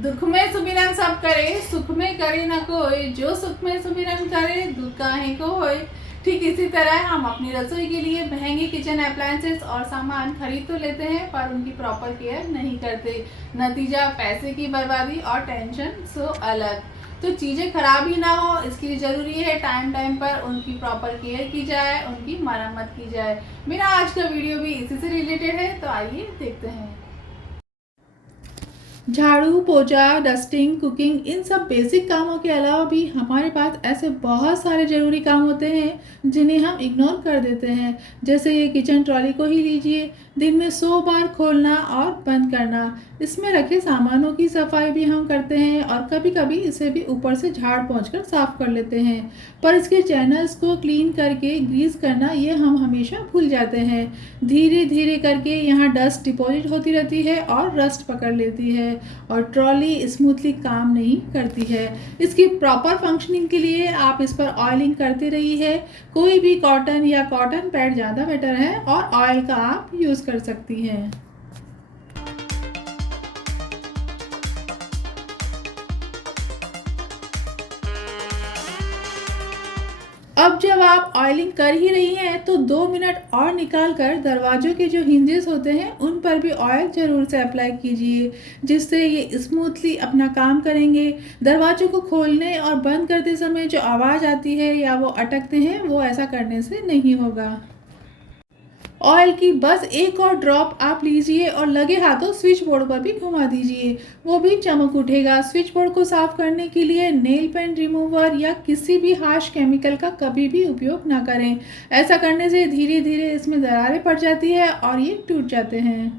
दुख में सुमिरन सब करे, सुख में करे न कोई, जो सुख में सुमिरन करे दुख काहे को होए। ठीक इसी तरह हम अपनी रसोई के लिए महंगे किचन अप्लायंसेस और सामान खरीद तो लेते हैं, पर उनकी प्रॉपर केयर नहीं करते। नतीजा पैसे की बर्बादी और टेंशन सो अलग। तो चीज़ें खराब ही ना हो, इसके लिए ज़रूरी है टाइम टाइम पर उनकी प्रॉपर केयर की जाए, उनकी मरम्मत की जाए। मेरा आज का वीडियो भी इसी से रिलेटेड है, तो आइए देखते हैं। झाड़ू पोछा, डस्टिंग, कुकिंग, इन सब बेसिक कामों के अलावा भी हमारे पास ऐसे बहुत सारे ज़रूरी काम होते हैं जिन्हें हम इग्नोर कर देते हैं। जैसे ये किचन ट्रॉली को ही लीजिए, दिन में 100 बार खोलना और बंद करना। इसमें रखे सामानों की सफाई भी हम करते हैं और कभी कभी इसे भी ऊपर से झाड़ पोंछ कर साफ कर लेते हैं, पर इसके चैनल्स को क्लीन करके ग्रीस करना ये हम हमेशा भूल जाते हैं। धीरे धीरे करके यहाँ डस्ट डिपॉजिट होती रहती है और रस्ट पकड़ लेती है और ट्रॉली स्मूथली काम नहीं करती है। इसकी प्रॉपर फंक्शनिंग के लिए आप इस पर ऑयलिंग करते रहिए। कोई भी कॉटन या कॉटन पैड ज़्यादा बेटर है और ऑयल का आप यूज़ कर सकती हैं। अब जब आप ऑयलिंग कर ही रही हैं तो 2 मिनट और निकाल कर दरवाज़ों के जो हिंजेस होते हैं उन पर भी ऑयल ज़रूर से अप्लाई कीजिए, जिससे ये स्मूथली अपना काम करेंगे। दरवाज़ों को खोलने और बंद करते समय जो आवाज़ आती है या वो अटकते हैं, वो ऐसा करने से नहीं होगा। ऑयल की बस एक और ड्रॉप आप लीजिए और लगे हाथों स्विच बोर्ड पर भी घुमा दीजिए, वो भी चमक उठेगा। स्विच बोर्ड को साफ करने के लिए नेल पेंट रिमूवर या किसी भी हार्श केमिकल का कभी भी उपयोग ना करें। ऐसा करने से धीरे धीरे इसमें दरारें पड़ जाती है और ये टूट जाते हैं।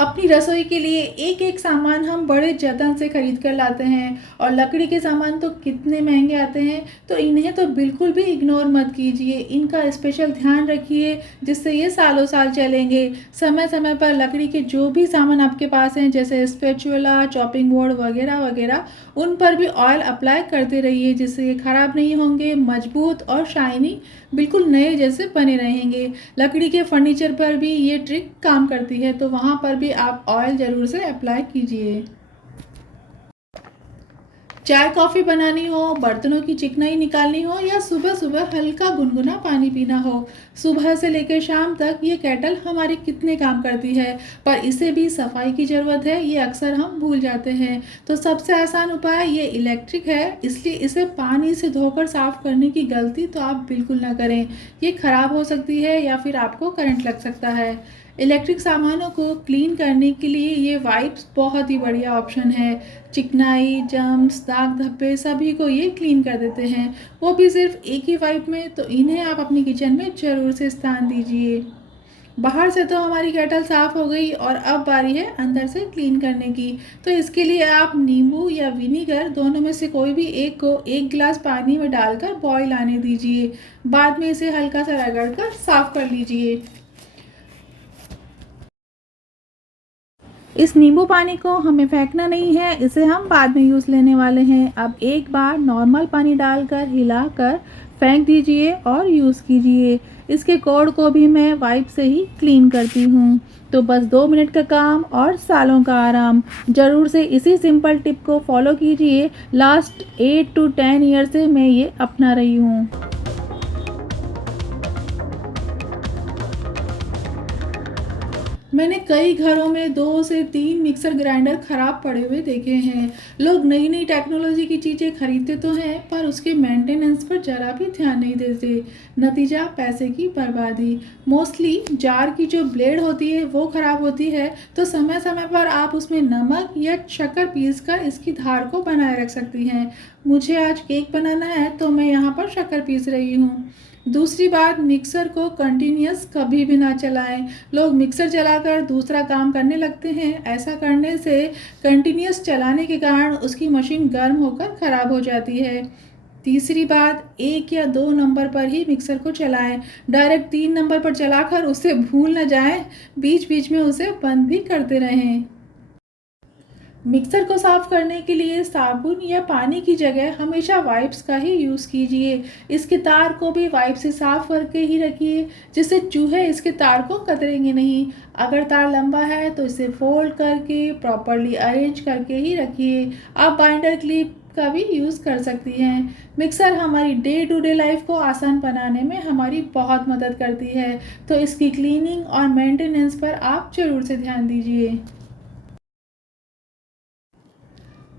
अपनी रसोई के लिए एक एक सामान हम बड़े जतन से खरीद कर लाते हैं और लकड़ी के सामान तो कितने महंगे आते हैं, तो इन्हें तो बिल्कुल भी इग्नोर मत कीजिए। इनका स्पेशल ध्यान रखिए, जिससे ये सालों साल चलेंगे। समय समय पर लकड़ी के जो भी सामान आपके पास हैं, जैसे स्पैचुला, चॉपिंग बोर्ड वगैरह वगैरह, उन पर भी ऑयल अप्लाई करते रहिए, जिससे ये ख़राब नहीं होंगे, मजबूत और शाइनी बिल्कुल नए जैसे बने रहेंगे। लकड़ी के फर्नीचर पर भी ये ट्रिक काम करती है, तो वहाँ पर भी आप ऑयल ज़रूर से अप्लाई कीजिए। चाय कॉफ़ी बनानी हो, बर्तनों की चिकनाई निकालनी हो या सुबह सुबह हल्का गुनगुना पानी पीना हो, सुबह से लेकर शाम तक ये केटल हमारे कितने काम करती है, पर इसे भी सफाई की ज़रूरत है, ये अक्सर हम भूल जाते हैं। तो सबसे आसान उपाय ये इलेक्ट्रिक है, इसलिए इसे पानी से धोकर साफ़ करने की गलती तो आप बिल्कुल ना करें। ये ख़राब हो सकती है या फिर आपको करंट लग सकता है। इलेक्ट्रिक सामानों को क्लीन करने के लिए ये वाइप्स बहुत ही बढ़िया ऑप्शन है। चिकनाई, जम्स, दाग धब्बे सभी को ये क्लीन कर देते हैं, वो भी सिर्फ एक ही वाइप में। तो इन्हें आप अपनी किचन में ज़रूर से स्थान दीजिए। बाहर से तो हमारी केटल साफ़ हो गई और अब बारी है अंदर से क्लीन करने की। तो इसके लिए आप नींबू या विनीगर दोनों में से कोई भी एक को 1 गिलास पानी में डालकर बॉईल आने दीजिए। बाद में इसे हल्का सा रगड़ कर साफ़ कर लीजिए। इस नींबू पानी को हमें फेंकना नहीं है, इसे हम बाद में यूज़ लेने वाले हैं। अब एक बार नॉर्मल पानी डालकर हिलाकर फेंक दीजिए और यूज़ कीजिए। इसके कोड को भी मैं वाइप से ही क्लीन करती हूँ। तो बस 2 मिनट का काम और सालों का आराम। ज़रूर से इसी सिंपल टिप को फॉलो कीजिए। लास्ट 8 to 10 ईयर से मैं ये अपना रही हूँ। मैंने कई घरों में 2 से 3 मिक्सर ग्राइंडर ख़राब पड़े हुए देखे हैं। लोग नई नई टेक्नोलॉजी की चीज़ें खरीदते तो हैं, पर उसके मेंटेनेंस पर ज़रा भी ध्यान नहीं देते। नतीजा पैसे की बर्बादी। मोस्टली जार की जो ब्लेड होती है वो ख़राब होती है, तो समय समय पर आप उसमें नमक या शक्कर पीस कर इसकी धार को बनाए रख सकती हैं। मुझे आज केक बनाना है, तो मैं यहाँ पर शक्कर पीस रही हूँ। दूसरी बात, मिक्सर को कंटिन्यूअस कभी भी ना चलाएं। लोग मिक्सर चलाकर दूसरा काम करने लगते हैं। ऐसा करने से कंटिन्यूअस चलाने के कारण उसकी मशीन गर्म होकर ख़राब हो जाती है। तीसरी बात, 1 या 2 नंबर पर ही मिक्सर को चलाएं। डायरेक्ट 3 नंबर पर चलाकर उसे भूल न जाएं, बीच बीच में उसे बंद भी करते रहें। मिक्सर को साफ करने के लिए साबुन या पानी की जगह हमेशा वाइप्स का ही यूज़ कीजिए। इसके तार को भी वाइप से साफ करके ही रखिए, जिससे चूहे इसके तार को कतरेंगे नहीं। अगर तार लंबा है तो इसे फोल्ड करके प्रॉपरली अरेंज करके ही रखिए। आप बाइंडर क्लिप का भी यूज़ कर सकती हैं। मिक्सर हमारी डे टू डे लाइफ को आसान बनाने में हमारी बहुत मदद करती है, तो इसकी क्लीनिंग और मेंटेनेंस पर आप ज़रूर से ध्यान दीजिए।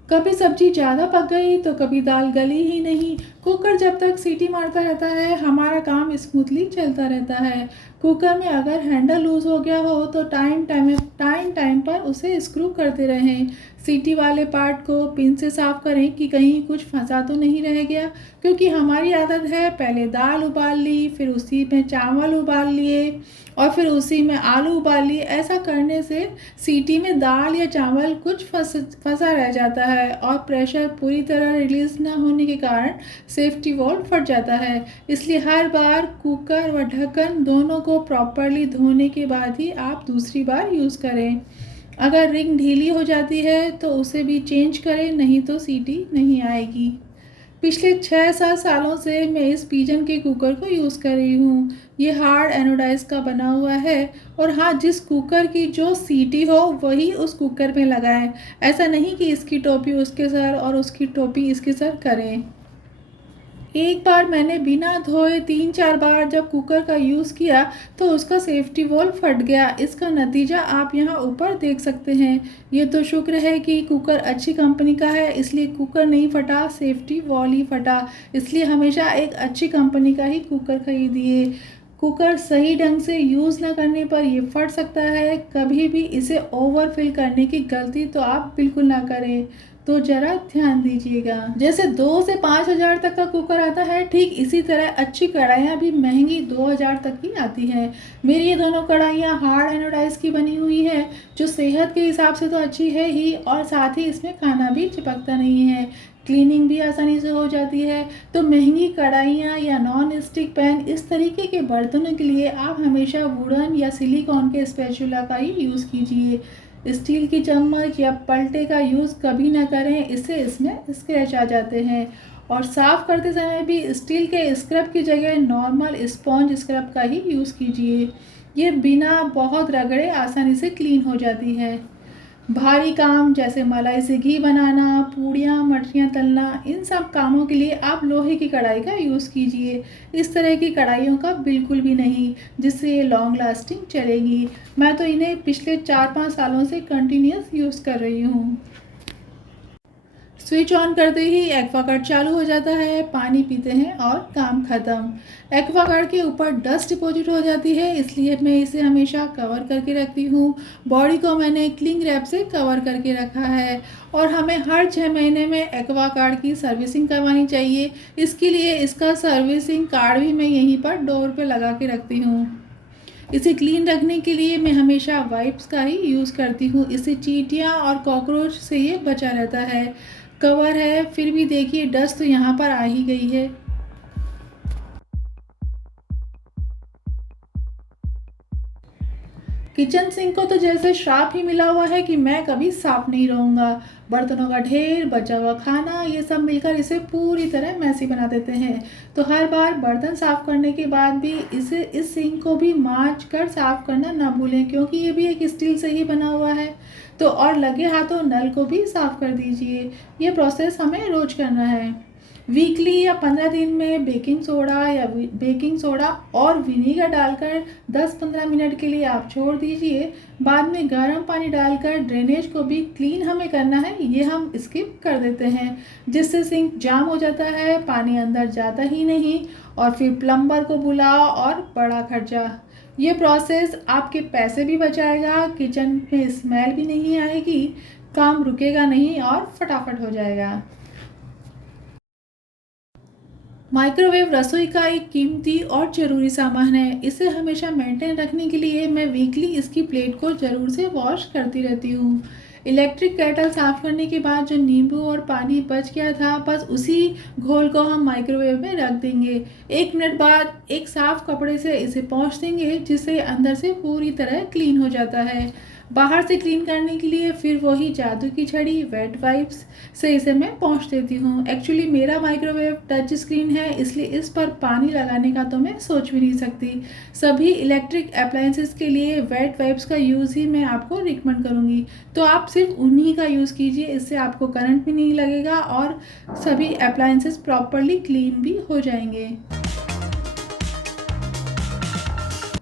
कभी सब्जी ज़्यादा पक गई तो कभी दाल गली ही नहीं। कुकर जब तक सीटी मारता रहता है हमारा काम स्मूथली चलता रहता है। कुकर में अगर हैंडल लूज़ हो गया हो तो टाइम पर उसे स्क्रू करते रहें। सीटी वाले पार्ट को पिन से साफ करें कि कहीं कुछ फंसा तो नहीं रह गया, क्योंकि हमारी आदत है पहले दाल उबाल ली, फिर उसी में चावल उबाल लिए और फिर उसी में आलू उबाल लिए। ऐसा करने से सीटी में दाल या चावल कुछ फंसा रह जाता है और प्रेशर पूरी तरह रिलीज़ ना होने के कारण सेफ्टी वॉल्व फट जाता है। इसलिए हर बार कुकर व ढक्कन दोनों को प्रॉपरली धोने के बाद ही आप दूसरी बार यूज़ करें। अगर रिंग ढीली हो जाती है तो उसे भी चेंज करें, नहीं तो सीटी नहीं आएगी। पिछले 6-7 सालों से मैं इस पिजन के कुकर को यूज़ कर रही हूँ। ये हार्ड एनोडाइज़ का बना हुआ है और हाँ, जिस कुकर की जो सीटी हो वही उस कुकर में लगाएं। ऐसा नहीं कि इसकी टोपी उसके सर और उसकी टोपी इसके सर करें। एक बार मैंने बिना धोए 3-4 बार जब कुकर का यूज़ किया तो उसका सेफ्टी वॉल्व फट गया। इसका नतीजा आप यहाँ ऊपर देख सकते हैं। ये तो शुक्र है कि कुकर अच्छी कंपनी का है, इसलिए कुकर नहीं फटा, सेफ्टी वॉल ही फटा। इसलिए हमेशा एक अच्छी कंपनी का ही कुकर खरीदिए। कुकर सही ढंग से यूज़ ना करने पर ये फट सकता है। कभी भी इसे ओवरफिल करने की गलती तो आप बिल्कुल ना करें, तो ज़रा ध्यान दीजिएगा। जैसे 2 से 5,000 तक का कुकर आता है, ठीक इसी तरह अच्छी कढ़ाइयाँ भी महंगी 2,000 तक की आती हैं। मेरी ये दोनों कढ़ाइयाँ हार्ड एनोडाइज की बनी हुई है, जो सेहत के हिसाब से तो अच्छी है ही और साथ ही इसमें खाना भी चिपकता नहीं है, क्लीनिंग भी आसानी से हो जाती है। तो महंगी कढ़ाइयाँ या नॉन स्टिक पैन, इस तरीके के बर्तनों के लिए आप हमेशा वुडन या सिलिकॉन के स्पैचुला का ही यूज़ कीजिए। स्टील की चम्मच या पलटे का यूज़ कभी ना करें, इससे इसमें स्क्रैच आ जाते हैं। और साफ़ करते समय भी स्टील के स्क्रब की जगह नॉर्मल स्पॉन्ज स्क्रब का ही यूज़ कीजिए। ये बिना बहुत रगड़े आसानी से क्लीन हो जाती है। भारी काम जैसे मलाई से घी बनाना, पूड़ियाँ मठरियाँ तलना, इन सब कामों के लिए आप लोहे की कढ़ाई का यूज़ कीजिए। इस तरह की कढ़ाइयों का बिल्कुल भी नहीं, जिससे ये लॉन्ग लास्टिंग चलेगी। मैं तो इन्हें पिछले 4-5 सालों से कंटिन्यूस यूज़ कर रही हूँ। स्विच ऑन करते ही एक्वागार्ड चालू हो जाता है, पानी पीते हैं और काम ख़त्म। एक्वागार्ड के ऊपर डस्ट डिपॉजिट हो जाती है, इसलिए मैं इसे हमेशा कवर करके रखती हूँ। बॉडी को मैंने क्लिंग रैप से कवर करके रखा है और हमें हर 6 महीने में एक्वागार्ड की सर्विसिंग करवानी चाहिए। इसके लिए इसका सर्विसिंग कार्ड भी मैं यहीं पर डोर पे लगा के रखती हूँ। इसे क्लीन रखने के लिए मैं हमेशा वाइप्स का ही यूज़ करती हूँ। इससे चींटियाँ और कॉकरोच से ये बचा रहता है। कवर है, फिर भी देखिए डस्ट तो यहाँ पर आ ही गई है। किचन सिंक को तो जैसे श्राप ही मिला हुआ है कि मैं कभी साफ नहीं रहूँगा। बर्तनों का ढेर, बचा हुआ खाना, ये सब मिलकर इसे पूरी तरह मैसी बना देते हैं। तो हर बार बर्तन साफ करने के बाद भी इस सिंक को भी मांज कर साफ करना ना भूलें, क्योंकि ये भी एक स्टील से ही बना हुआ है। तो और लगे हाथों नल को भी साफ कर दीजिए। ये प्रोसेस हमें रोज करना है। वीकली या 15 दिन में बेकिंग सोडा और विनीगर डालकर 10-15 मिनट के लिए आप छोड़ दीजिए। बाद में गर्म पानी डालकर ड्रेनेज को भी क्लीन हमें करना है, ये हम स्किप कर देते हैं, जिससे सिंक जाम हो जाता है, पानी अंदर जाता ही नहीं और फिर प्लम्बर को बुलाओ और बड़ा खर्चा। ये प्रोसेस आपके पैसे भी बचाएगा, किचन में स्मेल भी नहीं आएगी, काम रुकेगा नहीं और फटाफट हो जाएगा। माइक्रोवेव रसोई का एक कीमती और ज़रूरी सामान है। इसे हमेशा मेंटेन रखने के लिए मैं वीकली इसकी प्लेट को ज़रूर से वॉश करती रहती हूँ। इलेक्ट्रिक केटल साफ़ करने के बाद जो नींबू और पानी बच गया था, बस उसी घोल को हम माइक्रोवेव में रख देंगे। 1 मिनट बाद एक साफ़ कपड़े से इसे पोंछ देंगे, जिससे अंदर से पूरी तरह क्लीन हो जाता है। बाहर से क्लीन करने के लिए फिर वही जादू की छड़ी वेट वाइप्स से इसे मैं पोंछ देती हूँ। एक्चुअली मेरा माइक्रोवेव टच स्क्रीन है, इसलिए इस पर पानी लगाने का तो मैं सोच भी नहीं सकती। सभी इलेक्ट्रिक अप्लायंसेस के लिए वेट वाइप्स का यूज़ ही मैं आपको रिकमेंड करूँगी। तो आप सिर्फ उन्हीं का यूज़ कीजिए, इससे आपको करंट भी नहीं लगेगा और सभी अप्लायंसेस प्रॉपरली क्लीन भी हो जाएंगे।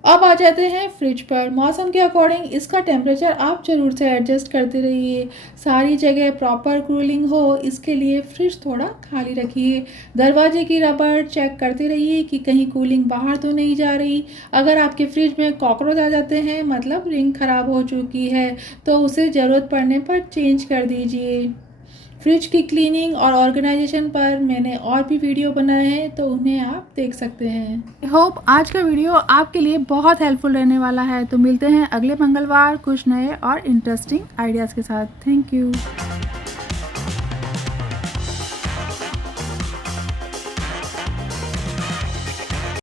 अब आ जाते हैं फ्रिज पर। मौसम के अकॉर्डिंग इसका टेम्परेचर आप ज़रूर से एडजस्ट करते रहिए। सारी जगह प्रॉपर कूलिंग हो, इसके लिए फ्रिज थोड़ा खाली रखिए। दरवाजे की रबड़ चेक करते रहिए कि कहीं कूलिंग बाहर तो नहीं जा रही। अगर आपके फ्रिज में कॉकरोच आ जाते हैं, मतलब रिंग ख़राब हो चुकी है, तो उसे ज़रूरत पड़ने पर चेंज कर दीजिए। फ्रिज की क्लीनिंग और ऑर्गेनाइजेशन पर मैंने और भी वीडियो बनाए हैं, तो उन्हें आप देख सकते हैं। आई होप आज का वीडियो आपके लिए बहुत हेल्पफुल रहने वाला है। तो मिलते हैं अगले मंगलवार कुछ नए और इंटरेस्टिंग आइडियाज़ के साथ। Thank you.